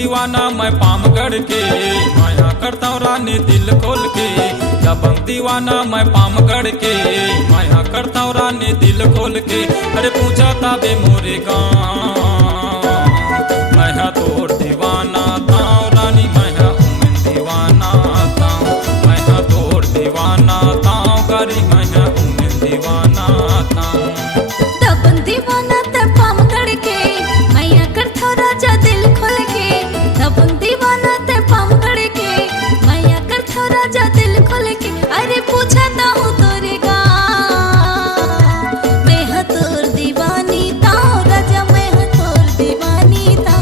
दीवाना मैं पामगढ़ के, माया करता हूँ रानी दिल खोल के। दबंग दीवाना मैं पामगढ़ के, माया करता हूँ रानी दिल खोल के। अरे पूछा था बे मोरे गाँव, मैं तोर दीवाना था रानी, मैं उमन दीवाना था। मैं तोर दीवाना था गरी, मैं उमन दीवाना था। दबंग दीवाना ते पामगढ़ के, मैया करता हूँ राजा दिल खोल के। दबंग दीवाना ते पामगढ़ के, मैया करता हूँ राजा दिल खोल के। अरे पूछा ना हूँ तोरे गाँव, मैं हाँ तोर दीवानी था राजा, मैं हाँ तोर दीवानी था।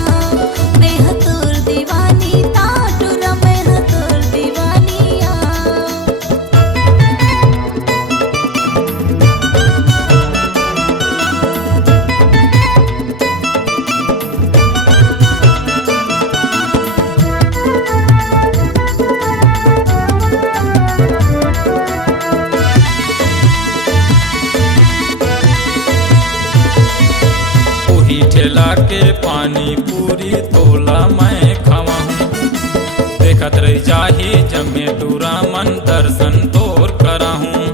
मैं हाँ तोर दीवानी था टूरा, मैं हाँ तोर दीवानी आ। ठेला के पानी पूरी तोला मैं खावा हूँ। देखत रही जाही जमे टूरा मन दर्शन तोर करा हूँ।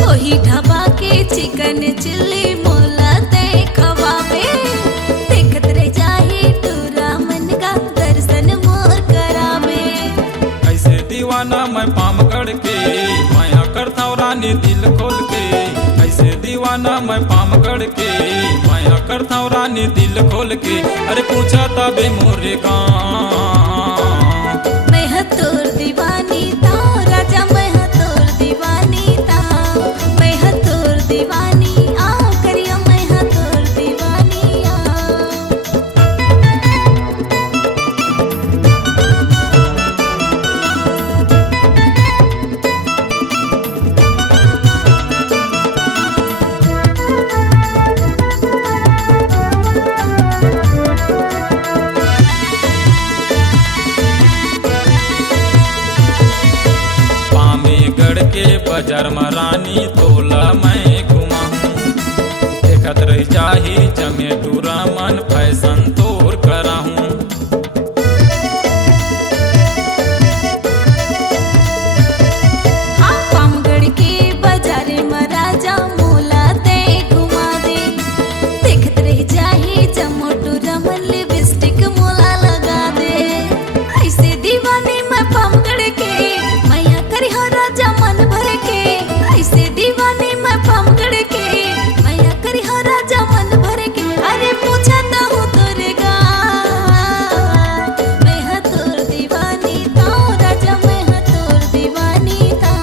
वही ढाबा के चिकन चिल्ली मोला ते खवावे। देखत रह जाही टूरा मन का दर्शन मोर करावे। ऐसे दीवाना मैं पामगढ़ के, माया करता हूँ रानी दिल खोल के। ऐसे दीवाना मैं पामगढ़ के, माया करता हूँ रानी दिल खोल के। अरे पूछा था बे मोरे गाँव, मैं हाँ तोर दीवानी था राजा, मैं हाँ तोर दीवानी था। मैं हाँ तोर दीवानी आ करिया, मैं हाँ तोर दीवानी आ। पामेगढ़ के बाजार में रानी तोला मैं घुमा हूँ। देखत रही जाही जमे टूरा मन फैशन तोर करा हूँ। हाँ पामगढ़ के बाजार में राजा मोला ते घुमा दे। देखत रह जाही जमोटू रमन लिपस्टिक मोला लगा दे। ऐसे दीवानी मैं पामगढ़ के, मैया करी हो राजा मन भर के। ऐसे दीवानी मैं पामगढ़ के, मैया करी हो राजा मन भर के। अरे पूछा ना हूँ तोरे गाँव, मैं हाँ तोर दीवानी था राजा, मैं हाँ तोर दीवानी था।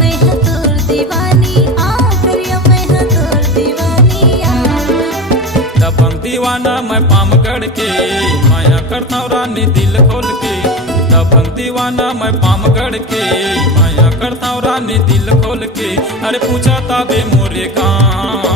मैं हाँ तोर दीवानी आ करिया, मैं हाँ तोर दीवानी आ। दबंग दीवाना मैं पामगढ़ के, माया करता हूँ रानी दिल खोल के। दबंग दीवाना मैं पामगढ़ के, माया करता हूँ रानी दिल खोल के। अरे पूछा था बे मोरे गाँव,